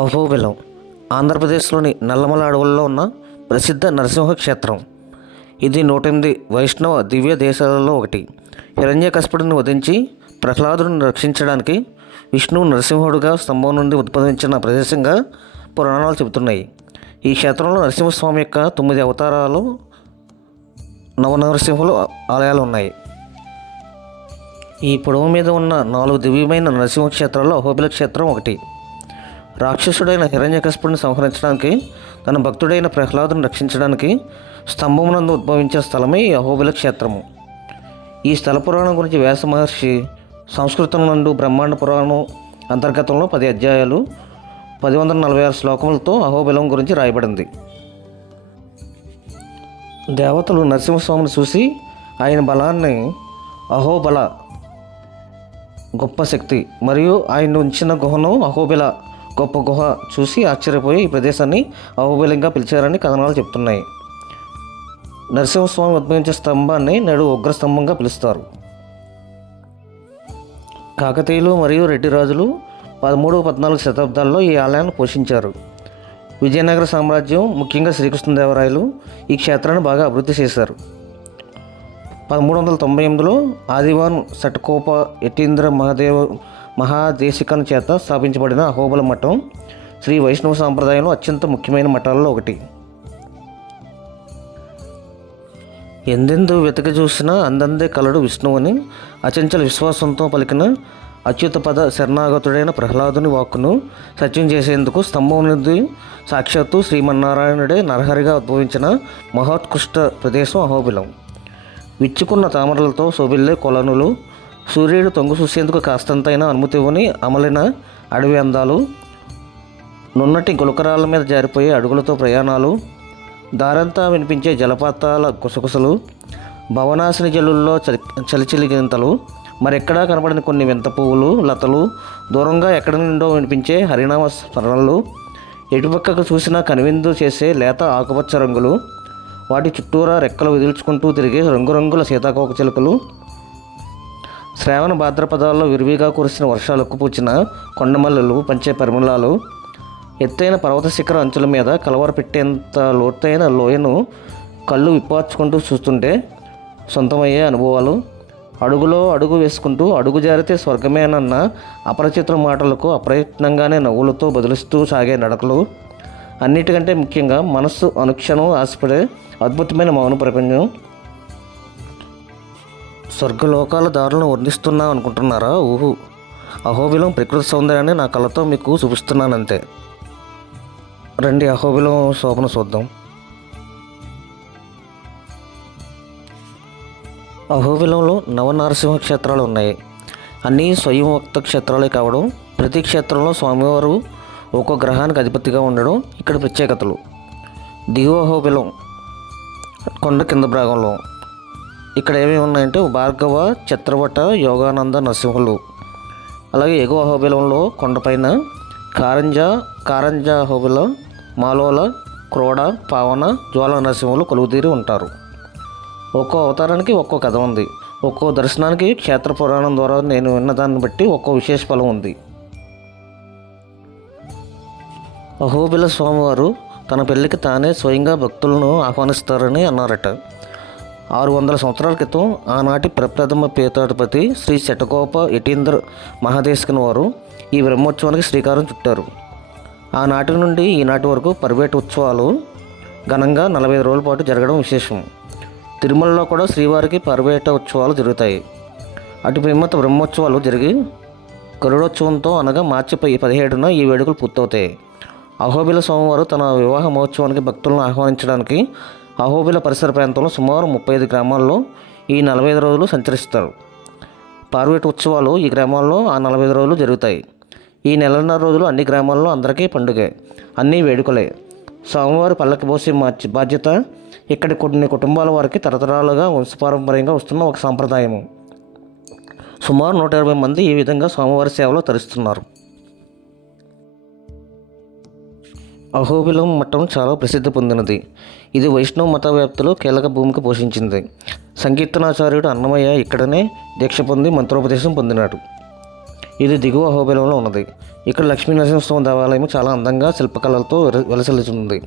అహోబిలం ఆంధ్రప్రదేశ్లోని నల్లమల అడవుల్లో ఉన్న ప్రసిద్ధ నరసింహ క్షేత్రం. ఇది 108 వైష్ణవ దివ్య దేశాలలో ఒకటి. హిరణ్యకశిపుడిని వధించి ప్రహ్లాదుని రక్షించడానికి విష్ణువు నరసింహుడుగా స్తంభం నుండి ఉద్భవించిన ప్రదేశంగా పురాణాలు చెబుతున్నాయి. ఈ క్షేత్రంలో నరసింహస్వామి యొక్క 9 అవతారాలు నవనరసింహుల ఆలయాలు ఉన్నాయి. ఈ పొడవు మీద ఉన్న 4 దివ్యమైన నరసింహ క్షేత్రాల్లో అహోబిల క్షేత్రం ఒకటి. రాక్షసుడైన హిరణ్యకశిపుడిని సంహరించడానికి, తన భక్తుడైన ప్రహ్లాదుని రక్షించడానికి స్తంభమునందు ఉద్భవించే స్థలమే ఈ అహోబిల క్షేత్రము. ఈ స్థల పురాణం గురించి వ్యాస మహర్షి సంస్కృతం నందు బ్రహ్మాండ పురాణం అంతర్గతంలో 10 అధ్యాయాలు 1046 శ్లోకములతో అహోబిలం గురించి రాయబడింది. దేవతలు నరసింహస్వామిని చూసి ఆయన బలాన్ని అహోబల గొప్ప శక్తి మరియు ఆయన ఉంచిన గుహను అహోబిల గొప్ప గుహ చూసి ఆశ్చర్యపోయి ఈ ప్రదేశాన్ని అహోబిలంగా పిలిచారని కథనాలు చెప్తున్నాయి. నరసింహస్వామి ఉద్భవించే స్తంభాన్ని నేడు ఉగ్రస్తంభంగా పిలుస్తారు. కాకతీయులు మరియు రెడ్డి రాజులు 13-14 శతాబ్దాల్లో ఈ ఆలయాన్ని పోషించారు. విజయనగర సామ్రాజ్యం, ముఖ్యంగా శ్రీకృష్ణదేవరాయలు ఈ క్షేత్రాన్ని బాగా అభివృద్ధి చేశారు. 1398లో ఆదివాన్ షట్కోప యతీంద్ర మహాదేశికన్ చేత స్థాపించబడిన అహోబిల మఠం శ్రీ వైష్ణవ సాంప్రదాయంలో అత్యంత ముఖ్యమైన మఠాలలో ఒకటి. ఎందెందు వెతక చూసినా అందందే కలడు విష్ణువుని అచంచల విశ్వాసంతో పలికిన అచ్యుత పద శరణాగతుడైన ప్రహ్లాదుని వాక్కును సత్యం చేసేందుకు స్తంభం నుండి సాక్షాత్తు శ్రీమన్నారాయణుడే నరహరిగా ఉద్భవించిన మహోత్కృష్ట ప్రదేశం అహోబిలం. విచ్చుకున్న తామరలతో శోభిల్లే కొలనులు, సూర్యుడు తొంగు చూసేందుకు కాస్తంతైనా అనుమతి ఇవ్వని అమలిన అడవి అందాలు, నున్నటి గులకరాల మీద జారిపోయే అడుగులతో ప్రయాణాలు, దారంతా వినిపించే జలపాతాల గుసగుసలు, భవనాశిని జల్లుల్లో చలిచిలి గింతలు, మరెక్కడా కనపడని కొన్ని వింత పువ్వులు, లతలు, దూరంగా ఎక్కడి నుండో వినిపించే హరినామ స్మరణలు, ఎటుపక్కకు చూసినా కనువిందు చేసే లేత ఆకుపచ్చ రంగులు, వాటి చుట్టూరా రెక్కలు విదిల్చుకుంటూ తిరిగే రంగురంగుల సీతాకోక చిలుకలు, శ్రావణ భాద్రపదాల్లో విరివిగా కురిసిన వర్షాలకు పూచిన కొండమల్లెలు పంచే పరిమళాలు, ఎత్తైన పర్వత శిఖర అంచుల మీద కలవరపెట్టేంత లోతైన లోయను కళ్ళు విప్పార్చుకుంటూ చూస్తుంటే సొంతమయ్యే అనుభవాలు, అడుగులో అడుగు వేసుకుంటూ అడుగు జారితే స్వర్గమేనన్న అపరిచితుల మాటలకు అప్రయత్నంగానే నవ్వులతో బదులిస్తూ సాగే నడకలు, అన్నిటికంటే ముఖ్యంగా మనస్సు అనుక్షణం ఆశపడే అద్భుతమైన మౌన ప్రపంచం. స్వర్గలోకాల దారులను వర్ణిస్తున్నాం అనుకుంటున్నారా? ఊహు, అహోబిలం ప్రకృతి సౌందర్యాన్ని నా కళ్ళతో మీకు చూపిస్తున్నానంతే. రండి అహోబిలం శోభను చూద్దాం. అహోబిలంలో నవనరసింహ క్షేత్రాలు ఉన్నాయి. అన్నీ స్వయంవక్త క్షేత్రాలే కావడం, ప్రతి క్షేత్రంలో స్వామివారు ఒక్కో గ్రహానికి అధిపతిగా ఉండడం ఇక్కడ ప్రత్యేకతలు. దిగువ అహోబిలం కొండ కింద భాగంలో ఇక్కడ ఏమేమి ఉన్నాయంటే భార్గవ, చిత్రవట, యోగానంద నరసింహులు. అలాగే ఎగువ అహోబిలంలో కొండపైన కారంజ అహోబిల, మాలోల, క్రోడ, పావన, జ్వాల నరసింహులు కొలువుతీరి ఉంటారు. ఒక్కో అవతారానికి ఒక్కో కథ ఉంది. ఒక్కో దర్శనానికి క్షేత్ర పురాణం ద్వారా నేను విన్నదాన్ని బట్టి ఒక్కో విశేష ఫలం ఉంది. అహోబిల స్వామివారు తన పెళ్లికి తానే స్వయంగా భక్తులను ఆహ్వానిస్తారని అన్నారట. 600 సంవత్సరాల క్రితం ఆనాటి ప్రప్రథమ పీఠాధిపతి శ్రీ షట్కోప యతీంద్ర మహాదేశికన్ వారు ఈ బ్రహ్మోత్సవానికి శ్రీకారం చుట్టారు. ఆనాటి నుండి ఈనాటి వరకు పర్వేట ఉత్సవాలు ఘనంగా 45 రోజుల పాటు జరగడం విశేషం. తిరుమలలో కూడా శ్రీవారికి పర్వేట ఉత్సవాలు జరుగుతాయి. అటు పిమ్మత బ్రహ్మోత్సవాలు జరిగి గరుడోత్సవంతో అనగా మార్చి 17న ఈ వేడుకలు పూర్తవుతాయి. అహోబిల స్వామివారు తన వివాహ మహోత్సవానికి భక్తులను ఆహ్వానించడానికి అహోబిల పరిసర ప్రాంతంలో సుమారు 35 గ్రామాల్లో ఈ 45 రోజులు సంచరిస్తారు. పార్వేట ఉత్సవాలు ఈ గ్రామాల్లో ఆ 45 రోజులు జరుగుతాయి. ఈ 1.5 రోజులు అన్ని గ్రామాల్లో అందరికీ పండుగే, అన్నీ వేడుకలే. స్వామివారి పల్లకి పోసే బాధ్యత ఇక్కడి కొన్ని కుటుంబాల వారికి తరతరాలుగా వంశపారంపర్యంగా వస్తున్న ఒక సాంప్రదాయము. సుమారు 120 మంది ఈ విధంగా స్వామివారి సేవలో తరిస్తున్నారు. అహోబిలం మఠం చాలా ప్రసిద్ధి పొందినది. ఇది వైష్ణవ మత వ్యాప్తిలో కీలక భూమిక పోషించింది. సంకీర్తనాచార్యుడు అన్నమయ్య ఇక్కడనే దీక్ష పొంది మంత్రోపదేశం పొందినాడు. ఇది దిగువ అహోబిలంలో ఉన్నది. ఇక్కడ లక్ష్మీ నరసింహస్వామి దేవాలయం చాలా అందంగా శిల్పకళలతో వెలసిల్లుతుంది.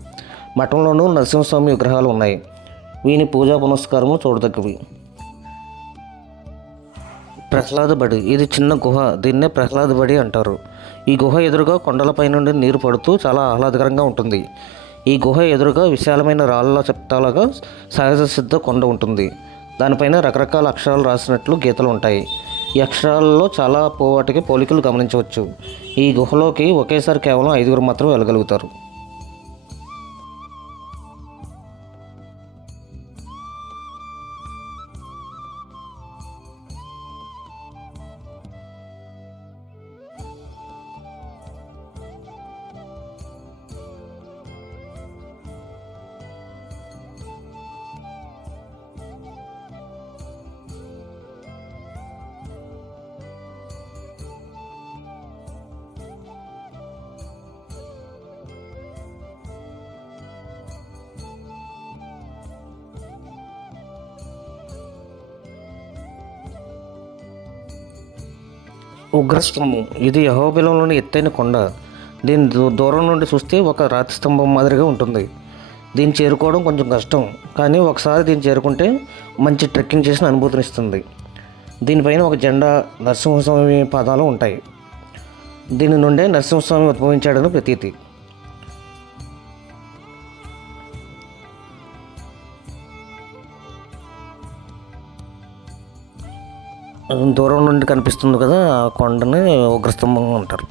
మఠంలోనూ నరసింహస్వామి విగ్రహాలు ఉన్నాయి. వీని పూజా పునస్కారము చూడదగ్గవి. ప్రహ్లాద బడి, ఇది చిన్న గుహ. దీన్నే ప్రహ్లాద బడి అంటారు. ఈ గుహ ఎదురుగా కొండలపై నుండి నీరు పడుతూ చాలా ఆహ్లాదకరంగా ఉంటుంది. ఈ గుహ ఎదురుగా విశాలమైన రాళ్ళ చెప్తాలుగా సహజ సిద్ధ కొండ ఉంటుంది. దానిపైన రకరకాల అక్షరాలు రాసినట్లు గీతలు ఉంటాయి. ఈ అక్షరాలలో చాలా వాటికి పోలికలు గమనించవచ్చు. ఈ గుహలోకి ఒకేసారి కేవలం 5 మాత్రమే వెళ్ళగలుగుతారు. ఉగ్రస్తంభం, ఇది యెహోవాలోని ఎత్తైన కొండ. దీని దూరం నుండి చూస్తే ఒక రాతి స్తంభం మాదిరిగా ఉంటుంది. దీన్ని చేరుకోవడం కొంచెం కష్టం, కానీ ఒకసారి దీన్ని చేరుకుంటే మంచి ట్రెక్కింగ్ చేసిన అనుభూతినిస్తుంది. దీనిపైన ఒక జెండా, నరసింహస్వామి పాదాలు ఉంటాయి. దీని నుండే నరసింహస్వామి ఉద్భవించాడని ప్రతీతి. దూరం నుండి కనిపిస్తుంది కదా, ఆ కొండని ఉగ్రస్తంభం అంటారు.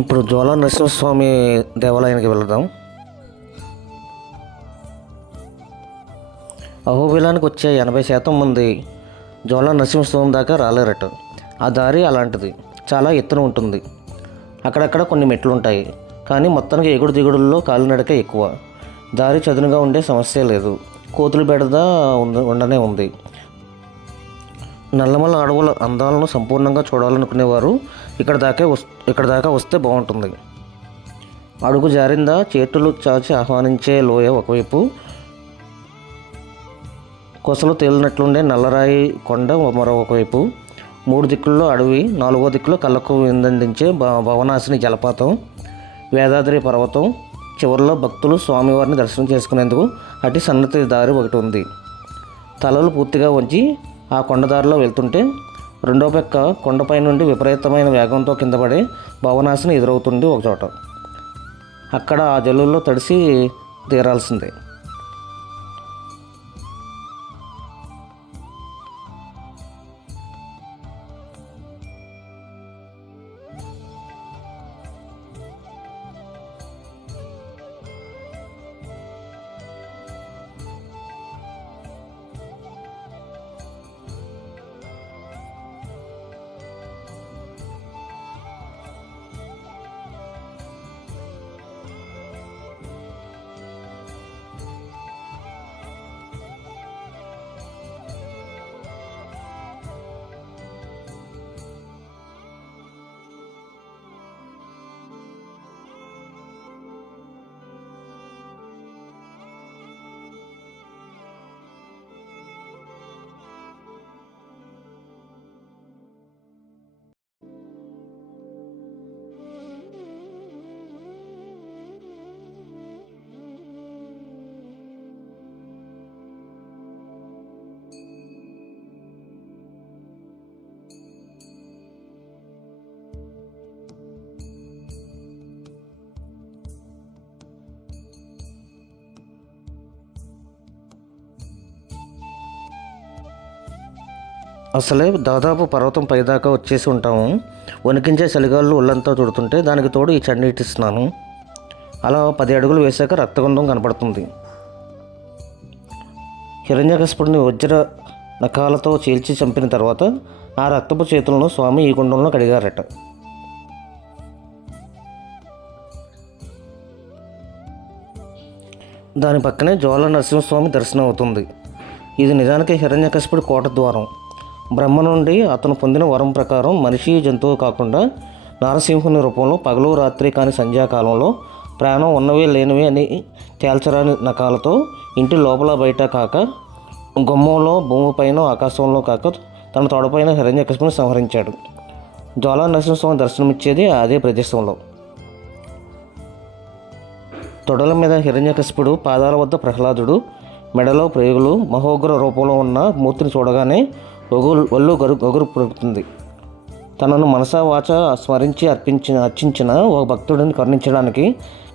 ఇప్పుడు జ్వాలా నరసింహస్వామి దేవాలయానికి వెళదాం. అహోబిలానికి వచ్చే 80% మంది జ్వాలా నరసింహస్వామి దాకా రాలేరట. ఆ దారి అలాంటిది, చాలా ఎత్తున ఉంటుంది. అక్కడక్కడ కొన్ని మెట్లు ఉంటాయి, కానీ మొత్తానికి ఎగుడు దిగుడుల్లో కాలినడక ఎక్కువ. దారి చదునుగా ఉండే సమస్య లేదు. కోతులు బెడద ఉండనే ఉంది. నల్లమల అడవుల అందాలను సంపూర్ణంగా చూడాలనుకునేవారు ఇక్కడ దాకా వస్తే బాగుంటుంది. అడుగు జారిందా చేతులు చాచి ఆహ్వానించే లోయ ఒకవైపు, కొసలు తేలినట్లుండే నల్లరాయి కొండ మరొకవైపు, 3 దిక్కుల్లో అడవి, 4వ దిక్కులో కళ్ళకు విందందించే భవనాశిని జలపాతం, వేదాద్రి పర్వతం, చివరిలో భక్తులు స్వామివారిని దర్శనం చేసుకునేందుకు అటు సన్నతి దారి ఒకటి ఉంది. తలలు పూర్తిగా వంచి ఆ కొండదారిలో వెళ్తుంటే రెండో పక్క కొండపై నుండి విపరీతమైన వేగంతో కింద పడే భవనాశిని ఎదురవుతుంది ఒకచోట. అక్కడ ఆ జల్లుల్లో తడిసి తీరాల్సిందే. అసలే దాదాపు పర్వతం పైదాకా వచ్చేసి ఉంటాము. వణికించే చలిగాళ్ళు ఒళ్ళంతా చుడుతుంటే దానికి తోడు ఈ చన్నీటి స్నానం. అలా 10 అడుగులు వేశాక రక్తగుండం కనపడుతుంది. హిరణ్యకశిపుడిని వజ్ర నఖాలతో చీల్చి చంపిన తర్వాత ఆ రక్తపు చేతులను స్వామి ఈ గుండంలో కడిగారట. దాని పక్కనే జ్వాలా నరసింహస్వామి దర్శనం అవుతుంది. ఇది నిజానికి హిరణ్యకశిపుడి కోట ద్వారం. బ్రహ్మ నుండి అతను పొందిన వరం ప్రకారం మనిషి జంతువు కాకుండా నారసింహుని రూపంలో పగలు రాత్రి కాని సంధ్యాకాలంలో ప్రాణం ఉన్నవి లేనివి అని తేల్చరాని నకాలతో ఇంటి లోపల బయట కాక గుమ్మంలో భూమిపైన ఆకాశంలో కాక తన తోడపైన హిరణ్యకశిపుని సంహరించాడు. జ్వాలా నరసింహస్వామి దర్శనమిచ్చేది అదే ప్రదేశంలో. తొడల మీద హిరణ్యకశిపుడు, పాదాల వద్ద ప్రహ్లాదుడు, మెడలో ప్రేగులు, మహోగ్ర రూపంలో ఉన్న మూర్తిని చూడగానే ఒళ్ళు గగురు పుడుతుంది. తనను మనసా వాచ స్మరించి అర్చించిన ఒక భక్తుడిని కరుణించడానికి,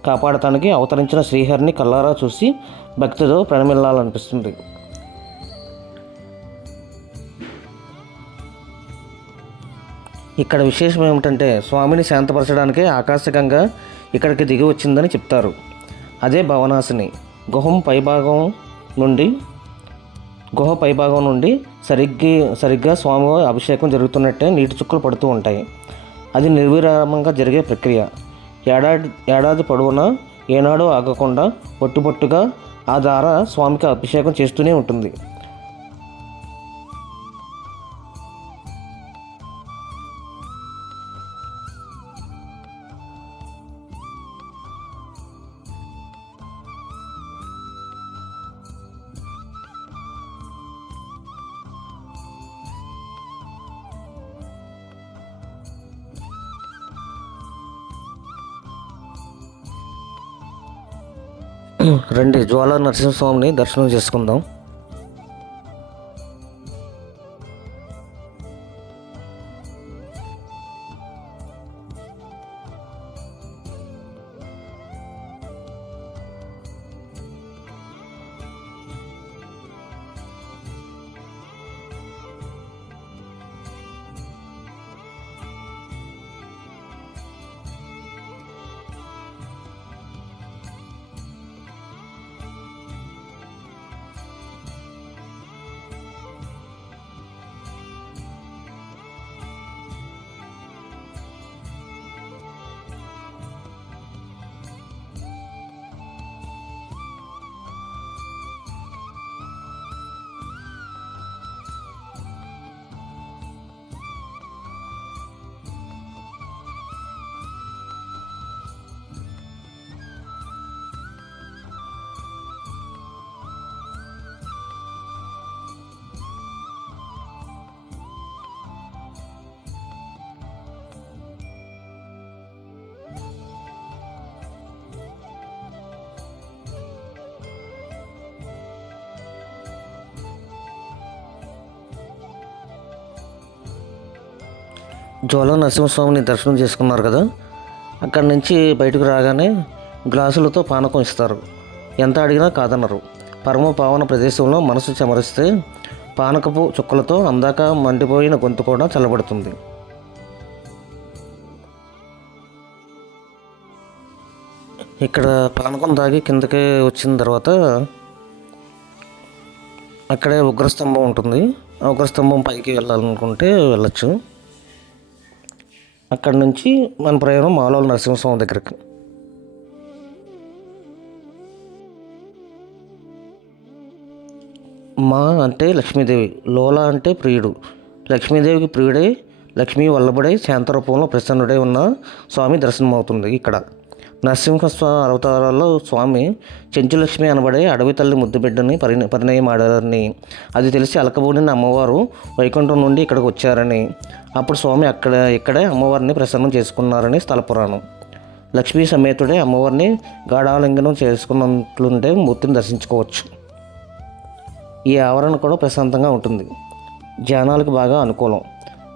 కాపాడటానికి అవతరించిన శ్రీహరిని కల్లారా చూసి భక్తితో ప్రణమిల్లాలనిపిస్తుంది. ఇక్కడ విశేషం ఏమిటంటే స్వామిని శాంతపరచడానికి ఆకాశగంగా ఇక్కడికి దిగి వచ్చిందని చెప్తారు. అదే భవనాశిని. గుహ పైభాగం నుండి సరిగ్గా స్వామి అభిషేకం జరుగుతున్నట్టే నీటి చుక్కలు పడుతూ ఉంటాయి. అది నిర్విరామంగా జరిగే ప్రక్రియ. ఏడాది పొడవునా ఏనాడూ ఆగకుండా పొట్టుగా ఆ ధార స్వామికి అభిషేకం చేస్తూనే ఉంటుంది. రండి, జ్వాలా నరసింహస్వామిని దర్శనం చేసుకుందాం. జ్వాలా నరసింహస్వామిని దర్శనం చేసుకున్నారు కదా, అక్కడి నుంచి బయటకు రాగానే గ్లాసులతో పానకం ఇస్తారు. ఎంత అడిగినా కాదనరు. పరమ పావన ప్రదేశంలో మనసు చెమరిస్తే పానకపు చుక్కలతో అందాక మండిపోయిన గొంతు కూడా చల్లబడుతుంది. ఇక్కడ పానకం తాగి కిందకి వచ్చిన తర్వాత అక్కడే ఉగ్రస్తంభం ఉంటుంది. ఆ ఉగ్రస్తంభం పైకి వెళ్ళాలనుకుంటే వెళ్ళచ్చు. అక్కడి నుంచి మన ప్రయాణం మాలోల నరసింహస్వామి దగ్గరికి. మా అంటే లక్ష్మీదేవి, లోల అంటే ప్రియుడు. లక్ష్మీదేవికి ప్రియుడై, లక్ష్మీ వల్లభుడై, శాంతరూపంలో ప్రసన్నుడై ఉన్న స్వామి దర్శనమవుతుంది ఇక్కడ. నరసింహస్వామి అవతారాల్లో స్వామి చెంచులక్ష్మి అనబడే అడవి తల్లి ముద్దుబిడ్డని పరిణయమాడారని, అది తెలిసి అలకబూడిన అమ్మవారు వైకుంఠం నుండి ఇక్కడికి వచ్చారని, అప్పుడు స్వామి ఇక్కడే అమ్మవారిని ప్రసన్నం చేసుకున్నారని స్థల పురాణం. లక్ష్మీ సమేతుడే అమ్మవారిని గాఢాలింగనం చేసుకున్నట్లుంటే మూర్తిని దర్శించుకోవచ్చు. ఈ ఆవరణ కూడా ప్రశాంతంగా ఉంటుంది. ధ్యానాలకు బాగా అనుకూలం.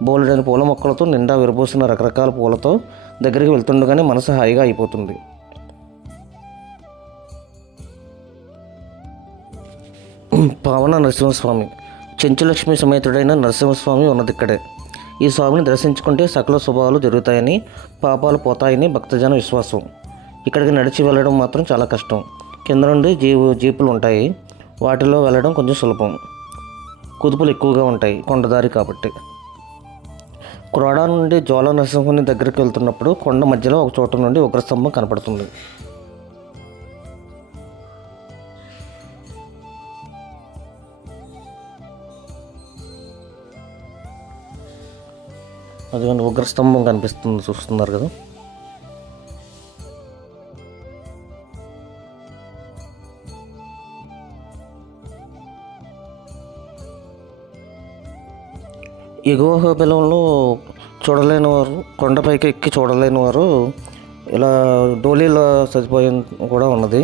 బోలెడని పూల మొక్కలతో నిండా విరబోసిన రకరకాల పూలతో దగ్గరికి వెళ్తుండగానే మనసు హాయిగా అయిపోతుంది. పావన నరసింహస్వామి. చెంచులక్ష్మి సమేతుడైన నరసింహస్వామి ఉన్నది ఇక్కడే. ఈ స్వామిని దర్శించుకుంటే సకల శుభాలు జరుగుతాయని, పాపాలు పోతాయని భక్తజన విశ్వాసం. ఇక్కడికి నడిచి వెళ్ళడం మాత్రం చాలా కష్టం. కింద నుండి జీపులు ఉంటాయి. వాటిలో వెళ్ళడం కొంచెం సులభం. కుదుపులు ఎక్కువగా ఉంటాయి, కొండదారి కాబట్టి. క్రోడా నుండి జ్వాలా నరసింహుని దగ్గరికి వెళ్తున్నప్పుడు కొండ మధ్యలో ఒక చోట నుండి ఉగ్రస్తంభం కనపడుతుంది. అదిగోండి ఉగ్రస్తంభం కనిపిస్తుంది, చూస్తున్నారు కదా. ఎగువ అహోబిలంలో చూడలేని వారు, కొండపైకి ఎక్కి చూడలేని వారు ఇలా డోలీలో సదుపాయం కూడా ఉన్నది.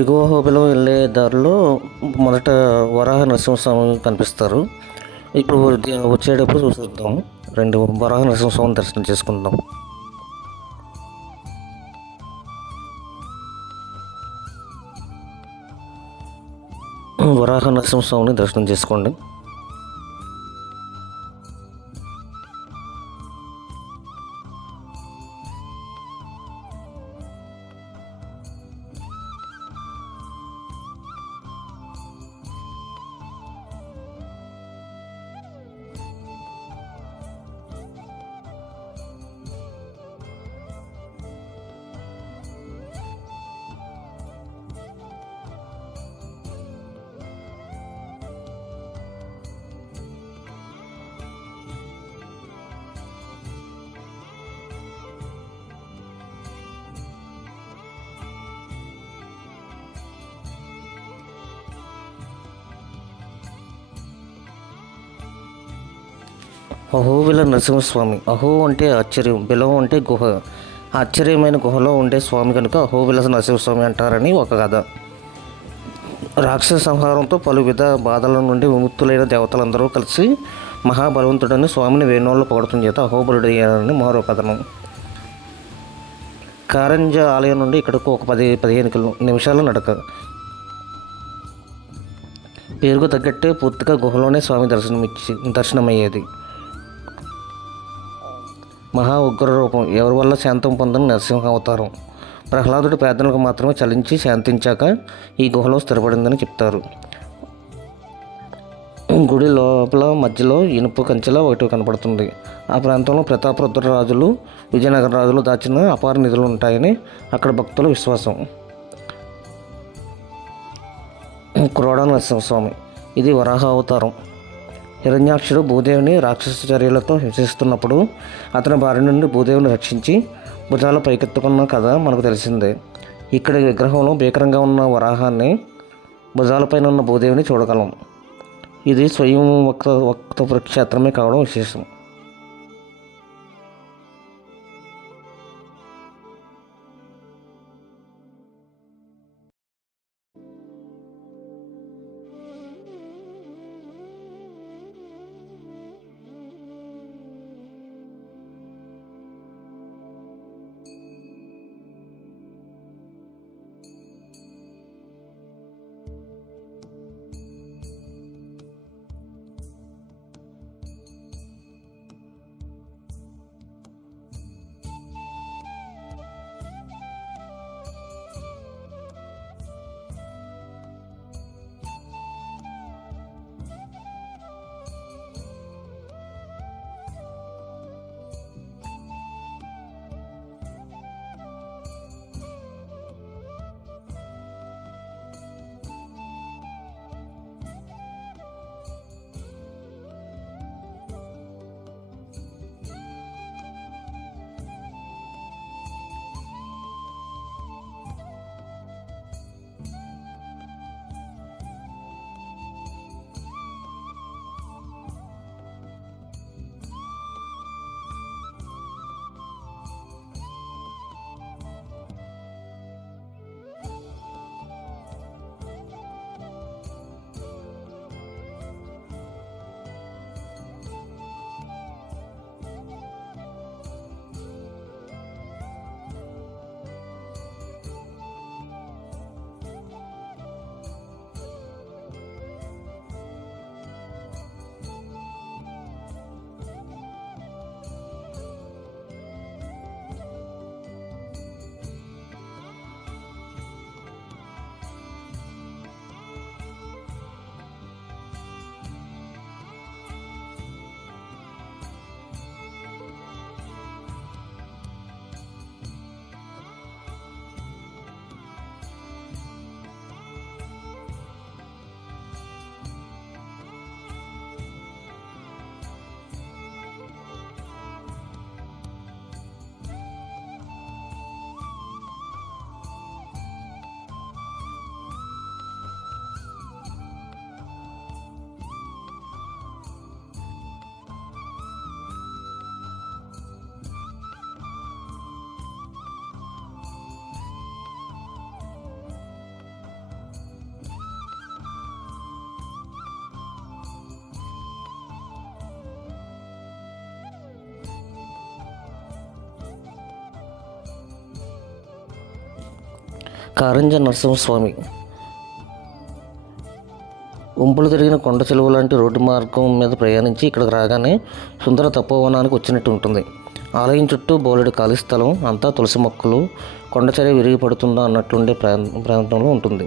ఎగువ అహోబిలం వెళ్ళే దారిలో మొదట వరాహ నరసింహస్వామి కనిపిస్తారు. ఇప్పుడు వచ్చేటప్పుడు చూద్దాం, రెండు వరాహ నరసింహస్వామిని దర్శనం చేసుకుందాం. వరాహ నరసింహస్వామిని దర్శనం చేసుకోండి. అహోబిల నరసింహస్వామి. అహో అంటే ఆశ్చర్యం, బిలం అంటే గుహ. ఆశ్చర్యమైన గుహలో ఉండే స్వామి కనుక అహోబిల నరసింహస్వామి అంటారని ఒక కథ. రాక్షస సంహారంతో పలు విధ బాధల నుండి విముక్తులైన దేవతలందరూ కలిసి మహాబలవంతుడని స్వామిని వేణువుల్లో పొగడటం చేత అహోబలుడయ్యారని మరో కథనం. కారంజ ఆలయం నుండి ఇక్కడకు ఒక 10-15 నిమిషాల నడక. పేరుకు తగ్గట్టే పూర్తిగా గుహలోనే స్వామి దర్శనమయ్యేది. మహా ఉగ్ర రూపం, ఎవరి వల్ల శాంతం పొందని నరసింహ అవతారం. ప్రహ్లాదుడి ప్రార్థనలకు మాత్రమే చలించి శాంతించాక ఈ గుహలో స్థిరపడిందని చెప్తారు. గుడి లోపల మధ్యలో ఇనుప కంచెలా ఒకటి కనపడుతుంది. ఆ ప్రాంతంలో ప్రతాపరుద్ర రాజులు, విజయనగర రాజులు దాచిన అపార నిధులు ఉంటాయని అక్కడ భక్తుల విశ్వాసం. క్రోడ నరసింహస్వామి. ఇది వరాహ అవతారం. హిరణ్యాక్షుడు భూదేవిని రాక్షస చర్యలతో హింసిస్తున్నప్పుడు అతని బారి నుండి భూదేవిని రక్షించి భుజాల పైకెత్తుకున్న కథ మనకు తెలిసిందే. ఇక్కడి విగ్రహంలో భీకరంగా ఉన్న వరాహాన్ని, భుజాలపైన ఉన్న భూదేవిని చూడగలం. ఇది స్వయం వక్త క్షేత్రమే కావడం విశేషం. కారంజ నరసింహస్వామి గుంపులు తిరిగిన కొండ చెలువ లాంటి రోడ్డు మార్గం మీద ప్రయాణించి ఇక్కడికి రాగానే సుందర తపోవనానికి వచ్చినట్టు ఉంటుంది. ఆలయం చుట్టూ బోలెడు ఖాళీ స్థలం, అంతా తులసి మొక్కలు, కొండచర్య విరిగి పడుతుందా అన్నట్లుండే ప్రాంతంలో ఉంటుంది.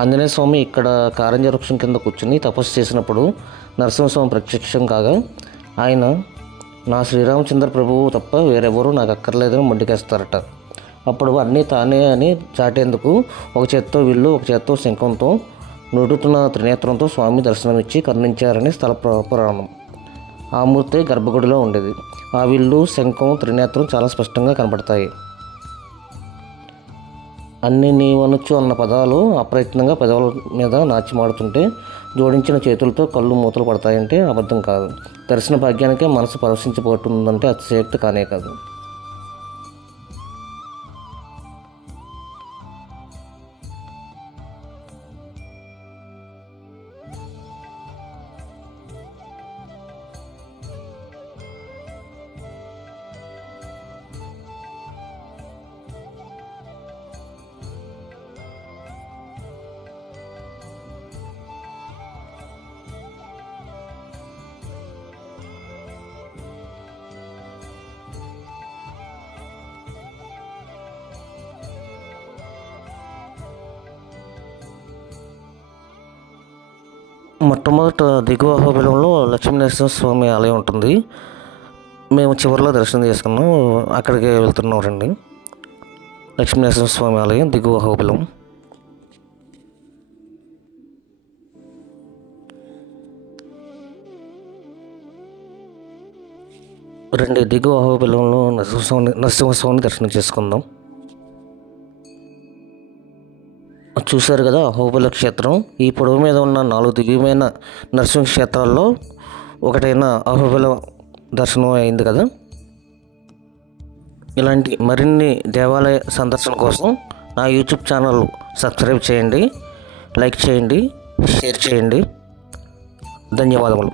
ఆంజనేయ స్వామి ఇక్కడ కారంజ వృక్షం కింద కూర్చుని తపస్సు చేసినప్పుడు నరసింహస్వామి ప్రత్యక్షం కాగా ఆయన నా శ్రీరామచంద్ర ప్రభువు తప్ప వేరెవరూ నాకు అక్కర్లేదని మొండికేస్తారట. అప్పుడు అన్నీ తానే అని చాటేందుకు ఒక చేత్తో విల్లు, ఒక చేత్తో శంఖంతో, నుడుతున్న త్రినేత్రంతో స్వామి దర్శనమిచ్చి కరుణించారని స్థల పురాణం. ఆ మూర్తి గర్భగుడిలో ఉండేది. ఆ విల్లు, శంఖం, త్రినేత్రం చాలా స్పష్టంగా కనపడతాయి. అన్ని నీవనొచ్చు అన్న పదాలు అప్రయత్నంగా పెదవుల మీద నాచిమాడుతుంటే జోడించిన చేతులతో కళ్ళు మూతలు పడతాయంటే అబద్ధం కాదు. దర్శన భాగ్యానికే మనసు పరవశించిపోతుందంటే అతిశయోక్తి కానే కాదు. మొట్టమొదట దిగువ అహోబిలంలో లక్ష్మీనరసింహస్వామి ఆలయం ఉంటుంది. మేము చివరిలో దర్శనం చేసుకున్నాం, అక్కడికి వెళ్తున్నాం రండి. లక్ష్మీనరసింహస్వామి ఆలయం దిగువ అహోబిలం. దిగువ అహోబిలంలో నరసింహస్వామిని దర్శనం చేసుకుందాం. చూశారు కదా అహోబిల క్షేత్రం. ఈ పొడవు మీద ఉన్న 4 దివ్యమైన నరసింహ క్షేత్రాల్లో ఒకటైన అహోబిల దర్శనం అయింది కదా. ఇలాంటి మరిన్ని దేవాలయ సందర్శన కోసం నా యూట్యూబ్ ఛానల్ సబ్స్క్రైబ్ చేయండి, లైక్ చేయండి, షేర్ చేయండి. ధన్యవాదములు.